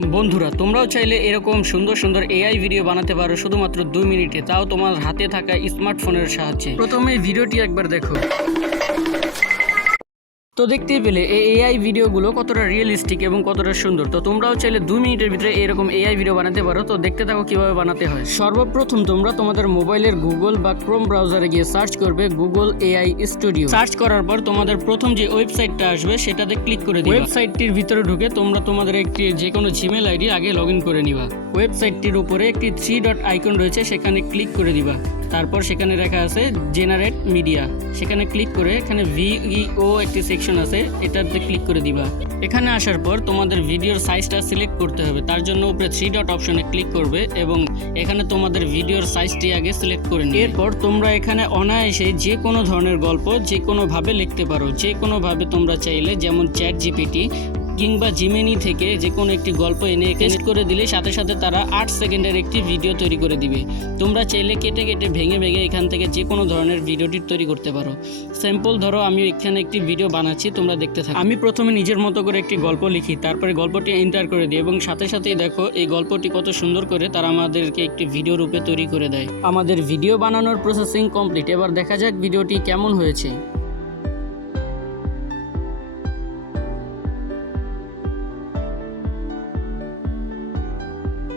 বন্ধুরা, তোমরাও চাইলে এরকম সুন্দর সুন্দর এআই ভিডিও বানাতে পারো শুধুমাত্র 2 মিনিটে, তাও তোমার হাতে থাকা স্মার্টফোনের সাহায্যে। প্রথমে ভিডিওটি একবার দেখো। তো দেখতেই পেলে এই এআই ভিডিওগুলো কতটা রিয়েলিস্টিক এবং কতটা সুন্দর। তো তোমরাও চাইলে 2 মিনিটের ভিতরে এরকম এআই ভিডিও বানাতে পারো। তো দেখতে থাকো কিভাবে বানাতে হয়। সর্বপ্রথম তোমরা তোমাদের মোবাইলের গুগল বা ক্রোম ব্রাউজারে গিয়ে সার্চ করবে গুগল এআই স্টুডিও। সার্চ করার পর তোমাদের প্রথম যে ওয়েবসাইটটা আসবে সেটাতে ক্লিক করে দিবা। ওয়েবসাইটটির ভিতরে ঢুকে তোমরা তোমাদের একটি যে কোনো জিমেল আইডি আগে লগ ইন করে নিবা। ওয়েবসাইটটির উপরে একটি 3 ডট আইকন রয়েছে, সেখানে ক্লিক করে দিবা। তারপর সেখানে লেখা আছে জেনারেট মিডিয়া, সেখানে ক্লিক করে এখানে ভিইও একটি সেকশন আছে, এটাতে ক্লিক করে দিবা। এখানে আসার পর তোমাদের ভিডিওর সাইজটা সিলেক্ট করতে হবে। তার জন্য উপরে 3 ডট অপশনে ক্লিক করবে এবং এখানে তোমাদের ভিডিওর সাইজটি আগে সিলেক্ট করে নিবে। এরপর তোমরা এখানে অনায়াসে যে কোনো ধরনের গল্প যে কোনোভাবে লিখতে পারো। যে কোনোভাবে তোমরা চাইলে, যেমন চ্যাট জিপিটি কিংবা জিমেনি থেকে যে কোনো একটি গল্প এনে পেস্ট করে দিলে সাথে সাথে তারা 8 সেকেন্ডের একটি ভিডিও তৈরি করে দিবে। তোমরা চাইলে কেটে কেটে ভেঙে ভেঙে এখান থেকে যে কোনো ধরনের ভিডিওটি তৈরি করতে পারো। স্যাম্পল ধরো আমি এখানে একটি ভিডিও বানাচ্ছি, তোমরা দেখতে থাকো। আমি প্রথমে নিজের মতো করে একটি গল্প লিখি, তারপরে গল্পটি এন্টার করে দিই এবং সাথে সাথেই দেখো এই গল্পটি কত সুন্দর করে তারা আমাদেরকে একটি ভিডিও রূপে তৈরি করে দেয়। আমাদের ভিডিও বানানোর প্রসেসিং কমপ্লিট। এবার দেখা যাক ভিডিওটি কেমন হয়েছে।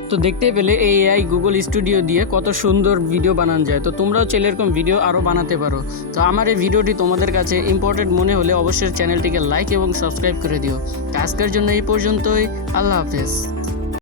তো দেখতে পেলে এই এআই গুগল স্টুডিও দিয়ে কত সুন্দর ভিডিও বানানো যায়। তো তোমরাও চাইলে এরকম ভিডিও আরও বানাতে পারো। তো আমার এই ভিডিওটি তোমাদের কাছে ইম্পর্টেন্ট মনে হলে অবশ্যই চ্যানেলটিকে লাইক এবং সাবস্ক্রাইব করে দিও। আজকের জন্য এই পর্যন্তই। আল্লাহ হাফেজ।